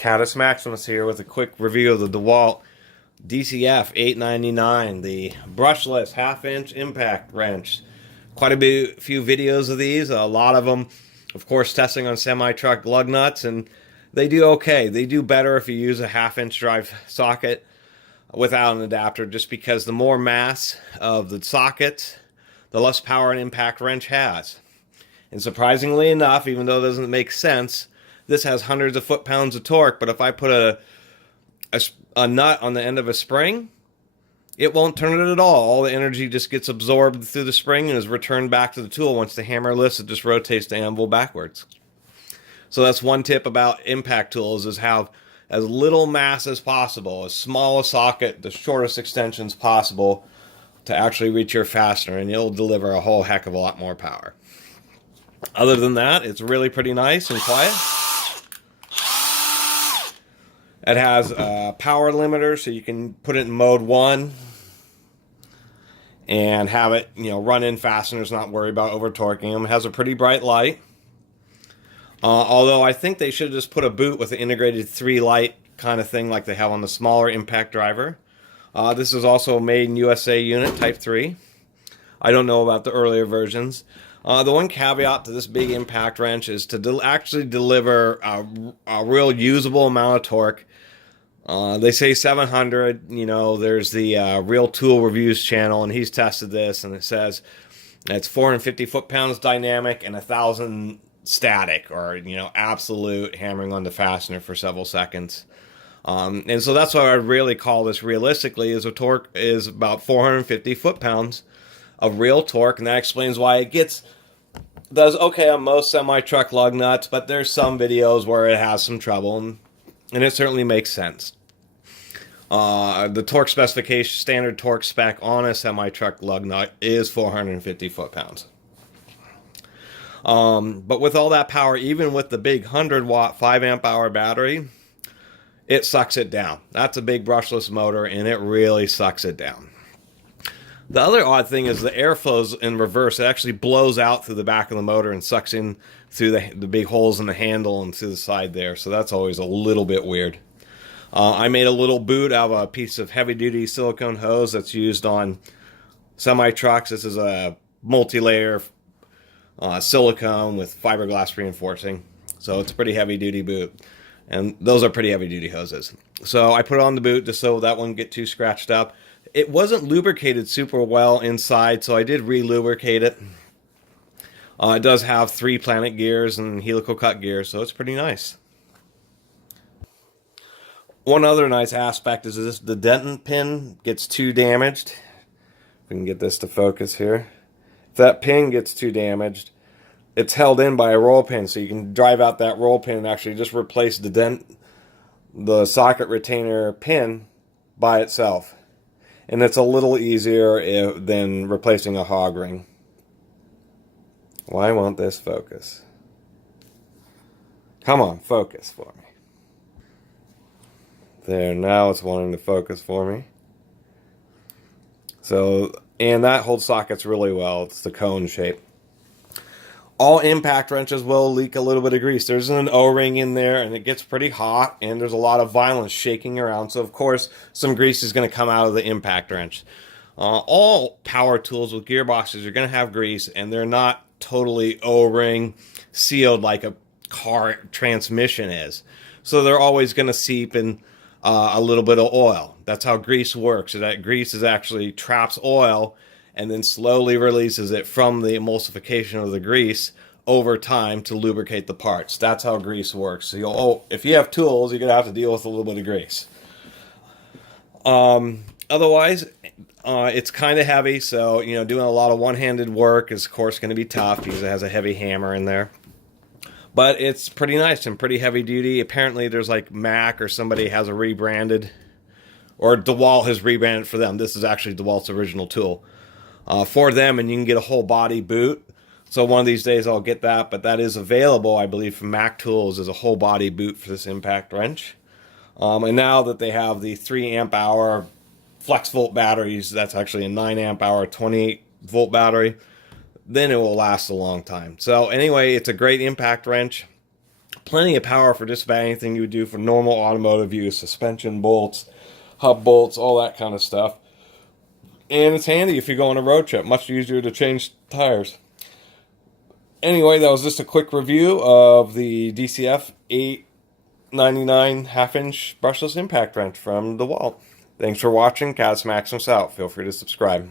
Caddis Maximus here with a quick review of the DeWalt DCF 899, the brushless half-inch impact wrench. Quite a few videos of these, a lot of them, of course, testing on semi-truck lug nuts, and they do okay. They do better if you use a half-inch drive socket without an adapter, just because the more mass of the socket, the less power an impact wrench has. And surprisingly enough, even though it doesn't make sense, this has hundreds of foot-pounds of torque, but if I put a nut on the end of a spring, it won't turn it at all. All the energy just gets absorbed through the spring and is returned back to the tool. Once the hammer lifts, it just rotates the anvil backwards. So that's one tip about impact tools, is have as little mass as possible, as small a socket, the shortest extensions possible to actually reach your fastener, and it'll deliver a whole heck of a lot more power. Other than that, it's really pretty nice and quiet. It has a power limiter, so you can put it in mode 1 and have it, run in fasteners, not worry about over torquing them. It has a pretty bright light. Although I think they should just put a boot with an integrated 3 light kind of thing like they have on the smaller impact driver. This is also a made in USA unit, Type 3. I don't know about the earlier versions. The one caveat to this big impact wrench is to actually deliver a real usable amount of torque. They say 700, there's the Real Tool Reviews channel, and he's tested this, and it says it's 450 foot-pounds dynamic and 1,000 static, or, absolute hammering on the fastener for several seconds. And so that's what I really call this realistically, is a torque is about 450 foot-pounds of real torque, and that explains why it does okay on most semi-truck lug nuts, but there's some videos where it has some trouble, and it certainly makes sense. The torque specification, standard torque spec on a semi-truck lug nut is 450 foot-pounds. But with all that power, even with the big 100-watt 5-amp-hour battery, it sucks it down. That's a big brushless motor, and it really sucks it down. The other odd thing is the air flows in reverse. It actually blows out through the back of the motor and sucks in through the big holes in the handle and through the side there. So that's always a little bit weird. I made a little boot out of a piece of heavy-duty silicone hose that's used on semi-trucks. This is a multi-layer silicone with fiberglass reinforcing. So it's a pretty heavy-duty boot. And those are pretty heavy-duty hoses. So I put it on the boot just so that wouldn't get too scratched up. It wasn't lubricated super well inside, so I did re-lubricate it. It does have 3 planet gears and helical cut gears, so it's pretty nice. One other nice aspect is this: the detent pin gets too damaged. If we can get this to focus here. If that pin gets too damaged, it's held in by a roll pin, so you can drive out that roll pin and actually just replace the socket retainer pin by itself. And it's a little easier than replacing a hog ring. Why won't this focus? Come on, focus for me. There, now it's wanting to focus for me. So, and that holds sockets really well. It's the cone shape. All impact wrenches will leak a little bit of grease. There's an O-ring in there, and it gets pretty hot, and there's a lot of violence shaking around. So, of course, some grease is going to come out of the impact wrench. All power tools with gearboxes are going to have grease, and they're not totally O-ring sealed like a car transmission is. So they're always going to seep in a little bit of oil. That's how grease works. So that grease is actually traps oil and then slowly releases it from the emulsification of the grease over time to lubricate the parts. That's how grease works. So if you have tools, you're going to have to deal with a little bit of grease. Otherwise, it's kind of heavy, so doing a lot of one-handed work is, of course, going to be tough because it has a heavy hammer in there. But it's pretty nice and pretty heavy-duty. Apparently, there's like Mac or somebody has a rebranded, or DeWalt has rebranded for them. This is actually DeWalt's original tool. For them, and you can get a whole body boot. So one of these days I'll get that, but that is available, I believe, from Mac Tools as a whole body boot for this impact wrench. And now that they have the 3-amp-hour flex volt batteries, that's actually a 9-amp-hour 28-volt battery, then it will last a long time. So anyway, it's a great impact wrench. Plenty of power for just about anything you would do for normal automotive use. Suspension bolts, hub bolts, all that kind of stuff. And it's handy if you go on a road trip. Much easier to change tires. Anyway, that was just a quick review of the DCF 899 half-inch brushless impact wrench from DeWalt. Thanks for watching. Cats Maximus out. Feel free to subscribe.